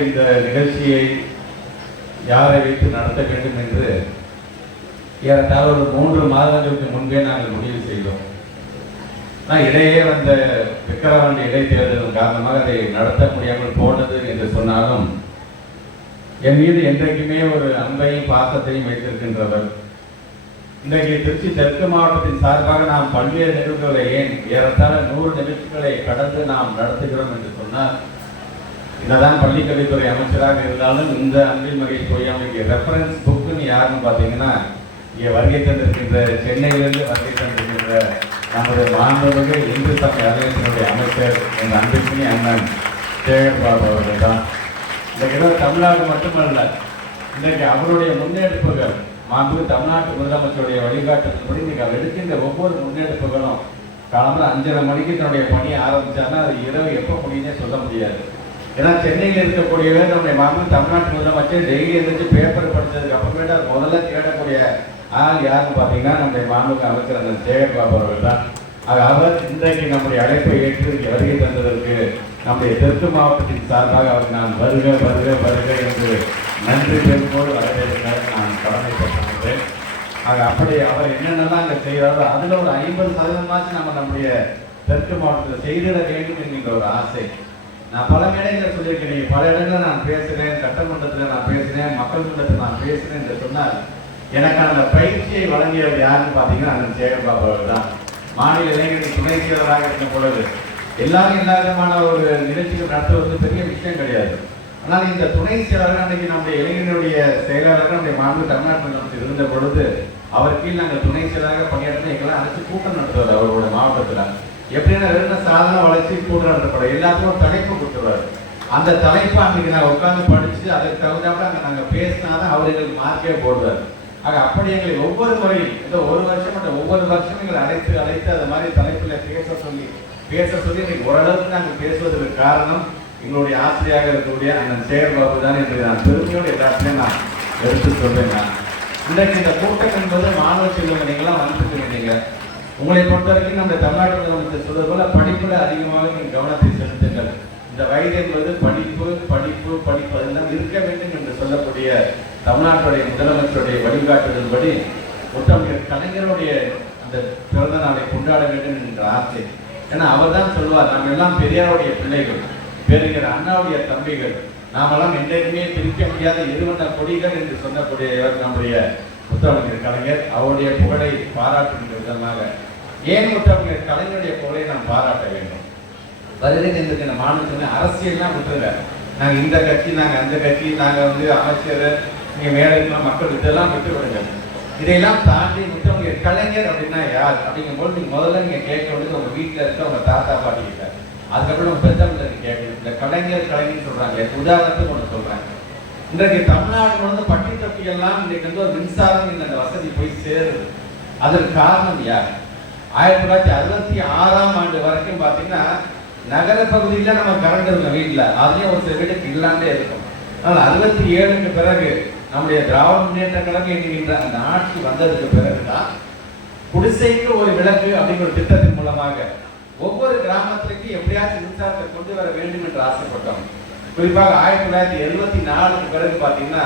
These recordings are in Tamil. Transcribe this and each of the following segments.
இந்த நிகழ்ச்சியை யாரை வைத்து நடத்த வேண்டும் என்று ஏறத்தாழ ஒரு மூன்று மாதங்களுக்கு முன்பே நாங்கள் முடிவு செய்தோம். ஆனால் இடையே வந்த விக்கிரவாண்டி இடைத்தேர்தலின் காரணமாக அதை நடத்த முடியாமல் போனது என்று சொன்னாலும் என் மீது என்றைக்குமே ஒரு அன்பையும் பாசத்தையும் வைத்திருக்கின்றவர் இன்றைக்கு திருச்சி தெற்கு மாவட்டத்தின் சார்பாக நாம் பல்வேறு நிகழ்வுகளை ஏன் ஏறத்தாழ நூறு நிகழ்ச்சிகளை கடந்து நாம் நடத்துகிறோம் என்று சொன்னால் என்னதான் பள்ளிக்கல்வித்துறை அமைச்சராக இருந்தாலும் இந்த அன்பில் மகேஷ் பொய்யாமைக்கு ரெஃபரன்ஸ் புக்குன்னு யாருன்னு பார்த்தீங்கன்னா இங்கே வருகை தந்திருக்கின்ற சென்னையிலிருந்து வருகை தந்திருக்கின்ற நமது மாண்புமிகு இந்து சமய அலுவலகத்தினுடைய அமைச்சர் எங்கள் அன்பிற்குனி அண்ணன் சேகர் பாபு அவர்கள் தான். இந்த தமிழ்நாடு மட்டுமல்ல இன்றைக்கு அவருடைய முன்னெடுப்புகள் மாண்பு தமிழ்நாட்டு முதலமைச்சருடைய வழிகாட்டுதல்படி இன்னைக்கு அவர் எடுக்கின்ற ஒவ்வொரு முன்னெடுப்புகளும் காலம்பரம் அஞ்சரை மணிக்கு தன்னுடைய பணியை ஆரம்பித்தாருன்னா அது இரவு எப்போ முடியுன்னே சொல்ல முடியாது. ஏன்னா சென்னையில் இருக்கக்கூடியவே நம்முடைய மாமன் தமிழ்நாட்டு முதலமைச்சர் டெய்லி எழுந்திரிச்சு பேப்பர் படித்ததுக்கு அப்புறமேட்டு முதல்ல தேடக்கூடிய ஆள் யாருன்னு பார்த்தீங்கன்னா நம்முடைய மாண்புக்கு அமைச்சர் அந்த சேகர் அவர்கள் தான். ஆக அவர் இன்றைக்கு நம்முடைய அழைப்பை ஏற்று இங்கே வருகை தந்ததற்கு நம்முடைய தெற்கு மாவட்டத்தின் சார்பாக அவர் நான் வருக வருக வருக என்று நன்றி பெருமோடு வரவேற்க நான் கடமைப்பட்டிருக்கிறேன் ஆக அப்படி அவர் என்னென்னலாம் அங்கே செய்கிறாரோ அதில் ஒரு ஐம்பது சதவீதமாச்சு நம்ம நம்முடைய தெற்கு மாவட்டத்தில் செய்திட வேண்டும் என்கின்ற ஒரு ஆசை. நான் பல மேடைகளில் சொல்லியிருக்கிறேன் பல இடங்களில் நான் பேசுகிறேன் சட்டமன்றத்தில் நான் பேசுகிறேன் மக்கள் மன்றத்தில் நான் பேசுகிறேன் என்று சொன்னால் எனக்கு அந்த பயிற்சியை வழங்கியவர் யாருன்னு பார்த்தீங்கன்னா அண்ணன் சேகர்பாபு அவர்கள் தான் மாநில இளைஞர்கள் துணை செயலராக இருக்கும் பொழுது எல்லாரும் எல்லா விதமான ஒரு நிகழ்ச்சிகள் நடத்துவது பெரிய விஷயம் கிடையாது. ஆனால் இந்த துணை செயலாளர் அன்னைக்கு நம்முடைய இளைஞருடைய செயலாளராக நம்முடைய மாநில தமிழ்நாட்டில் இருந்த பொழுது அவர் கீழ் நாங்கள் துணை செயலாளராக பணியாற்றி எங்கெல்லாம் அழைச்சு கூட்டம் நடத்துவார் அவரோட மாவட்டத்தில். எப்படின்னா வெறும் சாதனை வளர்ச்சி கூட்டம் படம். எல்லாத்துக்கும் தலைப்பு கொடுத்துருவாரு. அந்த தலைப்பை அன்றைக்கி நாங்கள் உட்காந்து படித்து அதுக்கு தகுந்தாப்புல அங்கே நாங்கள் பேசினாதான் அவர் எங்களுக்கு மார்க்கே போடுவார் ஆக அப்படி எங்களை ஒவ்வொரு முறையும் இந்த ஒரு வருஷம் மட்டும் ஒவ்வொரு வருஷமும் எங்களை அழைத்து அழைத்து அது மாதிரி தலைப்பில் பேச சொல்லி பேச சொல்லி இன்னைக்கு ஓரளவுக்கு நாங்கள் பேசுவதற்கு காரணம் எங்களுடைய ஆசிரியாக இருக்கக்கூடிய அண்ணன் சேகர் பாபு தான் என்று நான் பெருமையோடு எல்லாத்தையும் நான் எடுத்து சொல்றேன் நான். இன்றைக்கு இந்த கூட்டம் என்பது மாணவ செல்வங்க நீங்களாம் வந்துட்டு நீங்க உங்களை பொறுத்த வரைக்கும் நம்ம தமிழ்நாட்டு நிறுவனத்தை சொல்வது போல படிப்புல அதிகமாக நீங்கள் கவனத்தை செலுத்துங்கள். இந்த வயது என்பது படிப்பு படிப்பு படிப்பு அதெல்லாம் இருக்க வேண்டும் என்று சொல்லக்கூடிய தமிழ்நாட்டுடைய முதலமைச்சருடைய வழிகாட்டுதல்படி ஒருத்தவங்க கலைஞருடைய அந்த பிறந்த நாளை கொண்டாட வேண்டும் என்ற ஆசை. ஏன்னா அவர் தான் சொல்வார் நாம் எல்லாம் பெரியாருடைய பிள்ளைகள் பெருகிற அண்ணாவுடைய தம்பிகள். நாமெல்லாம் என்றைக்குமே பிரிக்க முடியாத இருவண்ண கொடிகள் என்று சொல்லக்கூடிய நம்முடைய முத்தமிழர் கலைஞர் அவருடைய புகழை பாராட்டுகின்ற விதமாக ஏன் முத்தமிழர் கலைஞருடைய புகழை நாம் பாராட்ட வேண்டும்? வருகை இந்த மாநிலத்தில் அரசியல்லாம் விட்டுருங்க. நாங்கள் இந்த கட்சி நாங்கள் அந்த கட்சி நாங்கள் வந்து அமைச்சர் நீங்கள் மேலே மக்கள் இதெல்லாம் விட்டு விடுங்க இதையெல்லாம் தாண்டி முத்தமிழர் கலைஞர் அப்படின்னா யார்? அப்படிங்கும்போது நீங்கள் முதல்ல நீங்கள் கேட்க வேண்டியது உங்கள் வீட்டில் இருக்க உங்கள் தாத்தா பாட்டி கிட்ட. அதுக்கப்புறம் பெத்தமிழர் கேட்கணும். இந்த கலைஞர் கலைஞர் சொல்கிறாங்க உதாரணத்துக்கு ஒன்று சொல்கிறாங்க இன்றைக்கு தமிழ்நாடு வந்து பட்டி தொட்டியெல்லாம் இன்றைக்கு வந்து ஒரு மின்சாரம் இந்த அந்த வசதி போய் சேருது. அதற்கு காரணம் யார்? ஆயிரத்தி தொள்ளாயிரத்தி அறுபத்தி ஆறாம் ஆண்டு வரைக்கும் பார்த்தீங்கன்னா நகர பகுதியில் நம்ம கரண்ட் இருக்கும் வீட்டில் அதுலேயும் ஒரு சில வீட்டுக்கு இல்லாமலே இருக்கும். ஆனால் அறுபத்தி ஏழுக்கு பிறகு நம்முடைய திராவிட முன்னேற்ற கழகம் என்கின்ற அந்த ஆட்சி வந்ததுக்கு பிறகு தான் குடிசைக்கு ஒரு விளக்கு அப்படிங்கிற ஒரு திட்டத்தின் மூலமாக ஒவ்வொரு கிராமத்திற்கு எப்படியாச்சும் மின்சாரத்தை கொண்டு வர வேண்டும் என்று ஆசைப்பட்டோம். குறிப்பாக ஆயிரத்தி தொள்ளாயிரத்தி எழுபத்தி நாலுக்கு பிறகு பார்த்தீங்கன்னா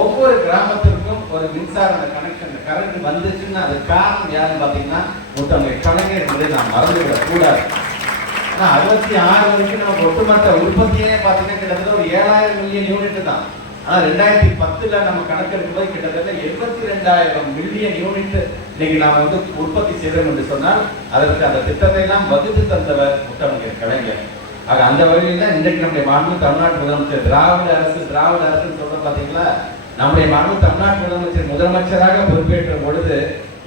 ஒவ்வொரு கிராமத்திற்கும் ஒரு மின்சார கனெக்ஷன் கரண்ட் வந்துச்சுன்னா அது காரணம் யாருன்னு பார்த்தீங்கன்னா முத்தமிழ் கலைஞர் என்பதை நாம் மறந்துவிடக்கூடாது ஆனால் அறுபத்தி ஆறு வரைக்கும் நமக்கு ஒட்டுமொத்த உற்பத்தியே பார்த்தீங்கன்னா கிட்டத்தட்ட ஒரு ஏழாயிரம் மில்லியன் யூனிட் தான். ஆனால் ரெண்டாயிரத்தி பத்தில் நம்ம கணக்கெடுக்கும் போது கிட்டத்தட்ட எண்பத்தி ரெண்டாயிரம் மில்லியன் யூனிட் இன்னைக்கு நாம் வந்து உற்பத்தி செய்தோம் என்று சொன்னால் அதற்கு அந்த திட்டத்தை எல்லாம் வகுத்து தந்தவர் முத்தமிழர் கலைஞர். ஆக அந்த வகையில் தான் இன்றைக்கு நம்முடைய மாண்பு தமிழ்நாட்டு முதலமைச்சர் திராவிட அரசு திராவிட அரசுன்னு சொல்ல பார்த்தீங்களா நம்முடைய மாண்பு தமிழ்நாட்டு முதலமைச்சர் முதலமைச்சராக பொறுப்பேற்ற பொழுது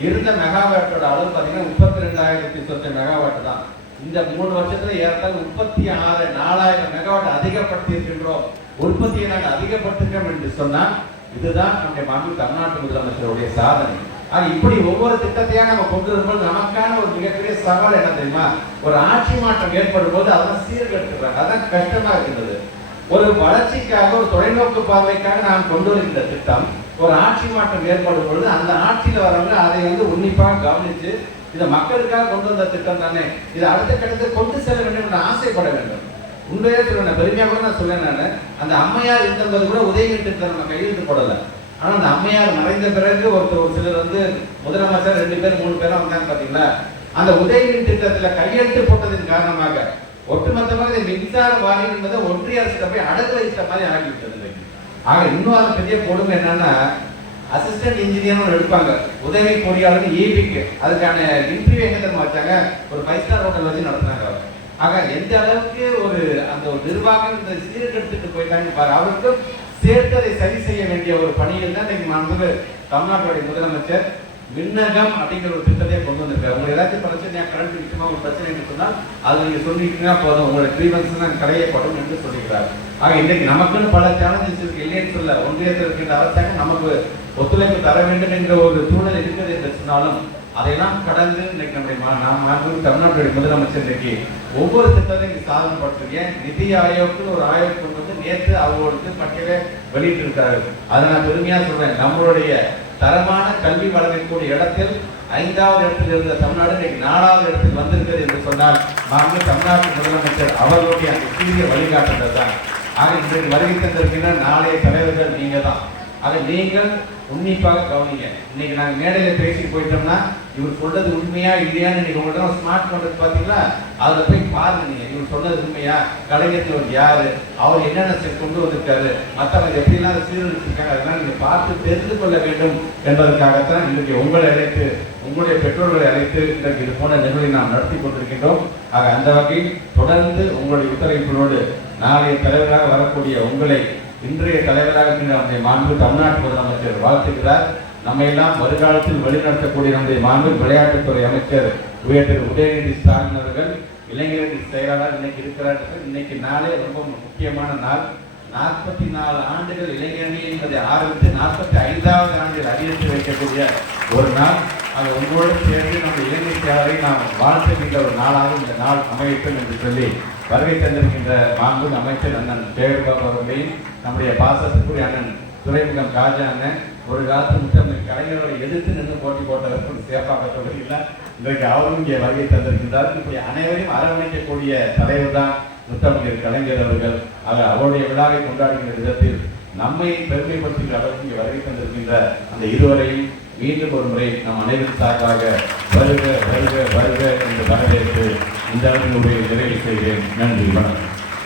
இருந்த மெகாவாட்டோட அளவு பார்த்தீங்கன்னா முப்பத்தி ரெண்டாயிரத்தி சொத்து மெகாவாட் தான். இந்த மூணு வருஷத்துல ஏறத்தாழ முப்பத்தி ஆறு நாலாயிரம் மெகாவாட் அதிகப்படுத்தி இருக்கின்றோம் உற்பத்தியை நாங்கள் அதிகப்படுத்துகிறோம் என்று சொன்னால் இதுதான் நம்முடைய மாண்பு தமிழ்நாட்டு முதலமைச்சருடைய சாதனை. அது இப்படி ஒவ்வொரு திட்டத்தையா நம்ம கொண்டு வரும்போது நமக்கான ஒரு மிகப்பெரிய சவால் என்ன தெரியுமா? ஒரு ஆட்சி மாற்றம் ஏற்படும் போது அதெல்லாம் சீர்கெடுத்துறாங்க அதான் கஷ்டமா இருக்கின்றது. ஒரு வளர்ச்சிக்காக ஒரு தொலைநோக்கு பார்வைக்காக நான் கொண்டு வருகின்ற திட்டம் ஒரு ஆட்சி மாற்றம் ஏற்படும் பொழுது அந்த ஆட்சியில் வரவங்க அதை வந்து உன்னிப்பாக கவனித்து இதை மக்களுக்காக கொண்டு வந்த திட்டம் தானே இதை அடுத்த கட்டத்தை கொண்டு செல்ல வேண்டும் என்று ஆசைப்பட வேண்டும். உண்மையாக சொல்லுவேன் பெருமையாக கூட நான் சொல்லேன் நான். அந்த அம்மையார் இருந்தபோது கூட உதவி திட்டம் நம்ம கையெழுத்து போடலை. ஆனால் அந்த அம்மையார் மறைந்த பிறகு ஒருத்தர் ஒரு சிலர் வந்து முதலமைச்சர் ரெண்டு பேர் மூணு பேரும் வந்தாங்க பார்த்தீங்களா அந்த உதயநிதி திட்டத்தில் கையெழுத்து போட்டதன் காரணமாக ஒட்டுமொத்தமாக இந்த மின்சார வாரியம் என்பதை ஒன்றிய அரசு போய் அடகு வைத்த மாதிரி ஆகிவிட்டது இன்னைக்கு. ஆக இன்னும் அது பெரிய கொடுமை என்னன்னா அசிஸ்டன்ட் இன்ஜினியர் எடுப்பாங்க உதவி பொறியாளர் ஈபிக்கு அதுக்கான இன்டர்வியூ எங்க தெரியுமா வச்சாங்க ஒரு ஃபைவ் ஸ்டார் ஹோட்டல் வச்சு நடத்துனாங்க அவர். ஆக எந்த அளவுக்கு ஒரு அந்த ஒரு நிர்வாகம் இந்த சீர்கெடுத்துட்டு போயிட்டாங்க பாரு அவருக்கு சேர்த்ததை சரி செய்ய வேண்டிய ஒரு பணியில் தான் இன்னைக்கு மாண்பு தமிழ்நாட்டுடைய முதலமைச்சர் விண்ணகம் அப்படிங்கிற ஒரு திட்டத்தை கொண்டு வந்திருக்காரு. உங்களுக்கு ஏதாச்சும் பிரச்சனையா கரண்ட் விஷயமா ஒரு பிரச்சனை என்று சொன்னால் அது நீங்க சொல்லிட்டீங்கன்னா போதும். உங்களோட கிரீவன்ஸ் தான் களையப்படும் என்று சொல்லிக்கிறார் ஆக இன்னைக்கு நமக்குன்னு பல சேலஞ்சஸ் இருக்கு. இல்லைன்னு சொல்ல ஒன்றியத்தில் இருக்கின்ற அரசாங்கம் நமக்கு ஒத்துழைப்பு தர வேண்டும் என்ற ஒரு சூழல் இருக்கிறது என்று சொன்னாலும் அதையெல்லாம் கடந்து இன்னைக்கு நம்முடைய நான் நாம் மாண்பு தமிழ்நாட்டுடைய முதலமைச்சர் இன்னைக்கு ஒவ்வொரு திட்டத்தையும் இங்கே சாதனை படுத்துருக்கேன் நிதி ஆயோக்கு ஒரு ஆயோக் கொண்டு வந்து நேற்று அவர்களுக்கு பட்டியலை வெளியிட்டு இருக்காரு அதை நான் பெருமையா சொல்றேன். நம்மளுடைய தரமான கல்வி வழங்கக்கூடிய இடத்தில் ஐந்தாவது இடத்தில் இருந்த தமிழ்நாடு இன்னைக்கு நாலாவது இடத்தில் வந்திருக்கிறது என்று சொன்னால் மாண்பு தமிழ்நாட்டு முதலமைச்சர் அவர்களுடைய அந்த சீரிய வழிகாட்டுதல் தான். ஆக இன்றைக்கு வருகை தந்திருக்கின்ற நாளைய தலைவர்கள் நீங்க தான் அதை நீங்கள் உன்னிப்பாக கவனிங்க. இன்னைக்கு நாங்கள் மேடையில் பேசி போயிட்டோம்னா இவர் சொல்றது உண்மையா இல்லையான்னு நீங்க உங்கள்ட்ட ஸ்மார்ட் போன் இருக்கு பாத்தீங்களா? அதுல போய் பாருங்க நீங்க. இவர் சொன்னது உண்மையா? கலைஞர் யாரு? அவர் என்னென்ன கொண்டு வந்திருக்காரு? மற்றவங்க எப்படிலாம் சீரழிச்சிருக்காங்க அதெல்லாம் நீங்க பார்த்து தெரிந்து கொள்ள வேண்டும் என்பதற்காகத்தான் இன்றைக்கு உங்களை அழைத்து உங்களுடைய பெற்றோர்களை அழைத்து இன்றைக்கு இது போன்ற நிகழ்வை நாம் நடத்தி கொண்டிருக்கின்றோம். ஆக அந்த வகையில் தொடர்ந்து உங்களுடைய ஒத்துழைப்பினோடு நாளைய தலைவராக வரக்கூடிய உங்களை இன்றைய தலைவராக நம்முடைய மாண்பு தமிழ்நாட்டு முதலமைச்சர் வாழ்த்துகிறார். நம்ம எல்லாம் வருங்காலத்தில் வழிநடத்தக்கூடிய நம்முடைய மாண்பில் விளையாட்டுத்துறை அமைச்சர் உயர் திரு உதயநிதி ஸ்டாலின் அவர்கள் இளைஞர்கள் செயலாளர் இன்னைக்கு இருக்கிறார் இன்னைக்கு நாளே ரொம்ப முக்கியமான நாள். நாற்பத்தி நாலு ஆண்டுகள் இளைஞரணி என்பதை ஆரம்பித்து நாற்பத்தி ஐந்தாவது ஆண்டில் அதிகரித்து வைக்கக்கூடிய ஒரு நாள். அது உங்களோடு சேர்ந்து நம்ம இளைஞர் சேவை நாம் வாழ்த்துகின்ற ஒரு நாளாக இந்த நாள் அமையட்டும் என்று சொல்லி வருகை தந்திருக்கின்ற மாண்பு அமைச்சர் அண்ணன் ஜெயபாபு அவர்களையும் நம்முடைய பாசத்துக்குரிய அண்ணன் துறைமுகம் காஜா அண்ணன் ஒரு காலத்து முத்தமிழ் கலைஞர்களை எதிர்த்து நின்று போட்டி போட்டதற்கு சேப்பாக்க தொகுதியில் இன்றைக்கு அவரும் இங்கே வருகை தந்திருக்கின்றார். இப்படி அனைவரையும் அரவணைக்கக்கூடிய தலைவர் தான் முத்தமிழர் கலைஞர் அவர்கள். அவர் அவருடைய விழாவை கொண்டாடுகின்ற விதத்தில் நம்மை பெருமைப்படுத்துகிற அளவுக்கு இங்கே வருகை தந்திருக்கின்ற அந்த இருவரையும் மீண்டும் ஒரு முறை நம் அனைவரும் சார்பாக வருக வருக வருக என்று வரவேற்று இந்த அளவினுடைய நிறைவு செய்கிறேன். நன்றி வணக்கம்.